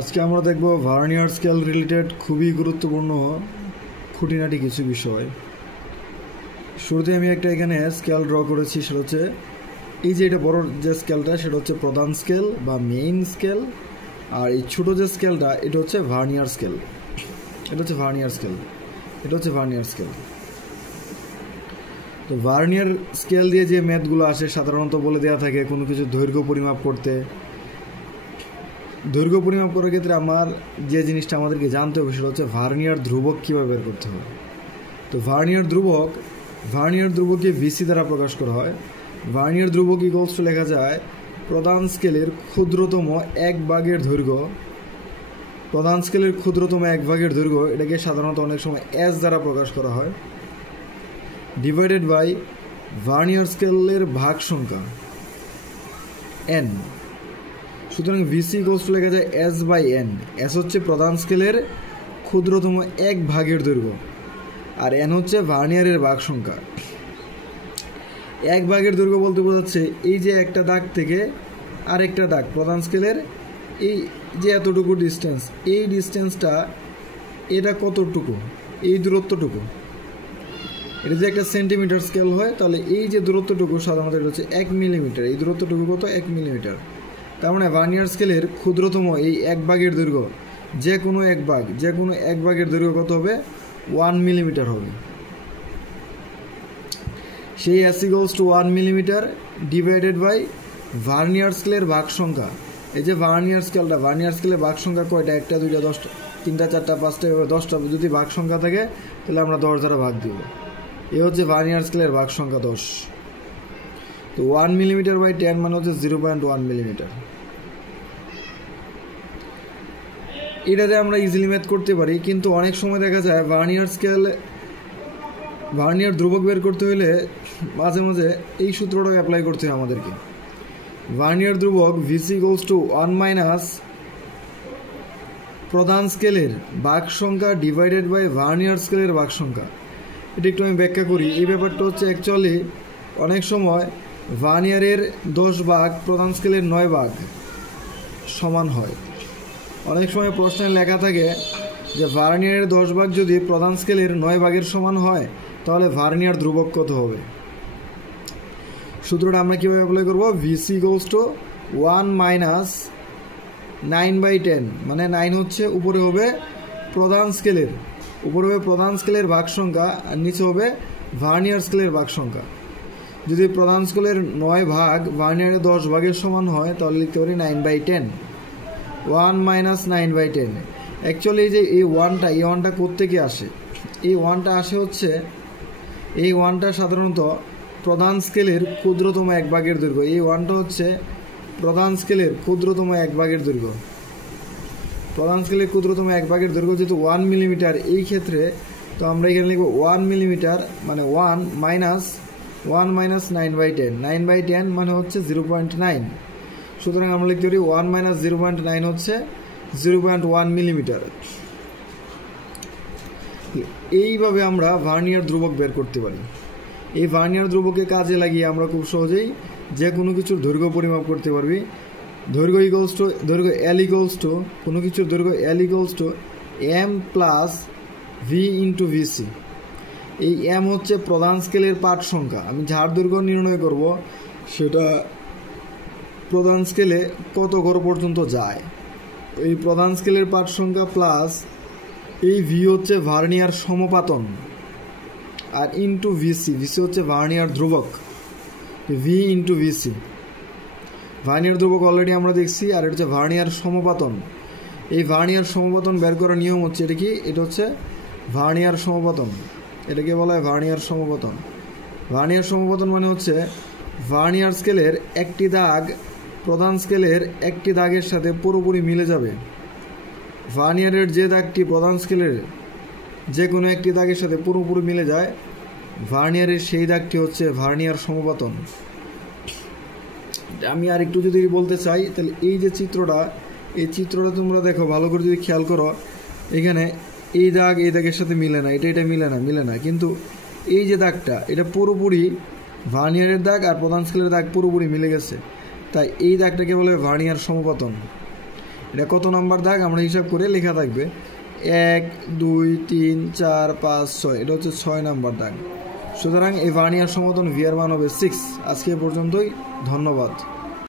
আজকে আমরা দেখব ভার্নিয়ার স্কেল রিলেটেড খুবই গুরুত্বপূর্ণ খুঁটিনাটি কিছু বিষয়। শুরুতে আমি একটা এখানে স্কেল ড্র করেছি, সেটা হচ্ছে এই যে এটা বড় যে স্কেলটা সেটা হচ্ছে প্রধান স্কেল বা মেইন স্কেল, আর এই ছোটো যে স্কেলটা এটা হচ্ছে ভার্নিয়ার স্কেল। এটা হচ্ছে ভার্নিয়ার স্কেল, এটা হচ্ছে ভার্নিয়ার স্কেল। তো ভার্নিয়ার স্কেল দিয়ে যে ম্যাথগুলো আসে সাধারণত বলে দেওয়া থাকে কোনো কিছু দৈর্ঘ্য পরিমাপ করতে। দৈর্ঘ্য পরিমাপ করার ক্ষেত্রে আমার যে জিনিসটা আমাদেরকে জানতে হবে সেটা হচ্ছে ভার্নিয়ার ধ্রুবক কীভাবে বের করতে হবে। তো ভার্নিয়ার ধ্রুবককে ভিসি দ্বারা প্রকাশ করা হয়। ভার্নিয়ার ধ্রুবক ইকুয়ালস টু লেখা যায় প্রধান স্কেলের ক্ষুদ্রতম এক ভাগের দৈর্ঘ্য। প্রধান স্কেলের ক্ষুদ্রতম এক ভাগের দৈর্ঘ্য এটাকে সাধারণত অনেক সময় এস দ্বারা প্রকাশ করা হয়, ডিভাইডেড বাই ভার্নিয়ার স্কেলের ভাগ সংখ্যা এন। সুতরাং ভিসি ইকুয়ালস টু লেখা যায় এস বাই এন। এস হচ্ছে প্রধান স্কেলের ক্ষুদ্রতম এক ভাগের দৈর্ঘ্য আর এন হচ্ছে ভার্নিয়ারের ভাগ সংখ্যা। এক ভাগের দৈর্ঘ্য বলতে বোঝাচ্ছে এই যে একটা দাগ থেকে আরেকটা দাগ, প্রধান স্কেলের এই যে এতটুকু ডিস্টেন্স, এই ডিস্টেন্সটা এটা কতটুকু, এই দূরত্বটুকু। এটা যে একটা সেন্টিমিটার স্কেল হয় তাহলে এই যে দূরত্বটুকু সাধারণত এটা হচ্ছে 1 মিলিমিটার। এই দূরত্বটুকু কত? 1 মিলিমিটার। তার মানে ভার্নিয়ার স্কেলের ক্ষুদ্রতম এই এক ভাগের দৈর্ঘ্য, যে কোনো এক ভাগের দৈর্ঘ্য কত হবে? 1 মিলিমিটার হবে। সেই S equals to 1 millimetre divided by vernier স্কেলের ভাগ সংখ্যা। এই যে ভার্নিয়ার স্কেলের ভাগ সংখ্যা কয়টা? 1, 2, 10, 3, 4, 5, 10টা যদি ভাগ সংখ্যা থাকে তাহলে আমরা 10 দ্বারা ভাগ দিব। এ হচ্ছে ভার্নিয়ার স্কেলের ভাগ সংখ্যা 10। তো 1 মিলিমিটার বাই 10 মানে হচ্ছে 0.1 মিলিমিটার। এটাতে আমরা ইজিলি ম্যাথ করতে পারি, কিন্তু অনেক সময় দেখা যায় ভার্নিয়ার ধ্রুবক বের করতে হলে মাঝে মাঝে এই সূত্রটা অ্যাপ্লাই করতে হয় আমাদেরকে। ভার্নিয়ার ধ্রুবক ভিসি ইকুয়ালস টু 1 মাইনাস প্রধান স্কেলের ভাগ সংখ্যা ডিভাইডেড বাই ভার্নিয়ার স্কেলের ভাগ সংখ্যা। এটা একটু আমি ব্যাখ্যা করি। এই ব্যাপারটা হচ্ছে অ্যাকচুয়ালি অনেক সময় ভার্নিয়ারের 10 ভাগ প্রধান স্কেলের 9 ভাগ সমান হয়। অনেক সময় প্রশ্নে লেখা থাকে যে ভার্নিয়ারের 10 ভাগ যদি প্রধান স্কেলের 9 ভাগের সমান হয় তাহলে ভার্নিয়ার ধ্রুবক কত হবে। সূত্রটা আমরা কীভাবে অ্যাপ্লাই করবো? ভিসি ইকুয়ালস টু 1 মাইনাস 9/10, মানে 9 হচ্ছে উপরে হবে প্রধান স্কেলের ভাগ সংখ্যা আর নিচে হবে ভার্নিয়ার স্কেলের ভাগ সংখ্যা। যদি প্রধান স্কেলের 9 ভাগ ভার্নিয়ারের 10 ভাগের সমান হয় তাহলে লিখতে পারি 9/10, 1 মাইনাস 9/10। অ্যাকচুয়ালি এই যে এই ওয়ানটা কোত্থেকে আসে? এই ওয়ানটা আসে হচ্ছে, এই ওয়ানটা সাধারণত প্রধান স্কেলের ক্ষুদ্রতম এক ভাগের দৈর্ঘ্য। এই ওয়ানটা হচ্ছে প্রধান স্কেলের ক্ষুদ্রতম এক ভাগের দৈর্ঘ্য। প্রধান স্কেলের ক্ষুদ্রতম এক ভাগের দৈর্ঘ্য যেহেতু 1 মিলিমিটার, এই ক্ষেত্রে তো আমরা এখানে লিখব 1 মিলিমিটার মানে 1 মাইনাস 9/10। 9/10 মানে হচ্ছে 0.9। সুতরাং আমরা লিখতে পারি 1 মাইনাস 0.9 হচ্ছে 0.1 মিলিমিটার। এইভাবে আমরা ভার্নিয়ার ধ্রুবক বের করতে পারি। এই ভার্নিয়ার ধ্রুবককে কাজে লাগিয়ে আমরা খুব সহজেই যে কোনো কিছুর দৈর্ঘ্য পরিমাপ করতে পারবি। দৈর্ঘ্য এল ইকুয়ালস টু কোনো কিছুর দৈর্ঘ্য L equals to M plus V into VC. এই এম হচ্ছে প্রধান স্কেলের পাঠ সংখ্যা। আমি যার দৈর্ঘ্য নির্ণয় করব সেটা প্রধান স্কেলে কত ঘর পর্যন্ত যায়, এই প্রধান স্কেলের পাঠ সংখ্যা প্লাস এই ভি হচ্ছে ভার্নিয়ার সমপাতন আর ইন্টু ভিসি হচ্ছে ভার্নিয়ার ধ্রুবক, ভি ইন্টু ভিসি। ভার্নিয়ার ধ্রুবক অলরেডি আমরা দেখছি, আর এটা হচ্ছে ভার্নিয়ার সমপাতন। এই ভার্নিয়ার সমপাতন বের করার নিয়ম হচ্ছে এটা কি? এটা হচ্ছে ভার্নিয়ার সমপাতন। এটাকে বলা হয় ভার্নিয়ার সমপাতন। ভার্নিয়ার সমপাতন মানে হচ্ছে ভার্নিয়ার স্কেলের একটি দাগ প্রধান স্কেলের একটি দাগের সাথে পুরোপুরি মিলে যাবে। ভার্নিয়ারের যে দাগটি প্রধান স্কেলের যে কোনো একটি দাগের সাথে পুরোপুরি মিলে যায়, ভার্নিয়ারের সেই দাগটি হচ্ছে ভার্নিয়ার সমপাতন। আমি আর একটু যদি বলতে চাই তাহলে এই যে এই চিত্রটা তোমরা দেখো ভালো করে, যদি খেয়াল করো এখানে এই দাগের সাথে মিলে না, এটা মিলে না, কিন্তু এই যে দাগটা এটা পুরোপুরি ভার্নিয়ারের দাগ আর প্রধান স্কেলের দাগ পুরোপুরি মিলে গেছে, তাই এই দাগটাকে বলে ভার্নিয়ার সমপাতন। এটা কত নাম্বার দাগ আমরা হিসাব করে লেখা থাকবে 1 2 3 4 5 6, এটা হচ্ছে 6 নাম্বার দাগ। সুতরাং এই ভার্নিয়ার সমতল ভি এর মান হবে 6। আজকে পর্যন্তই, ধন্যবাদ।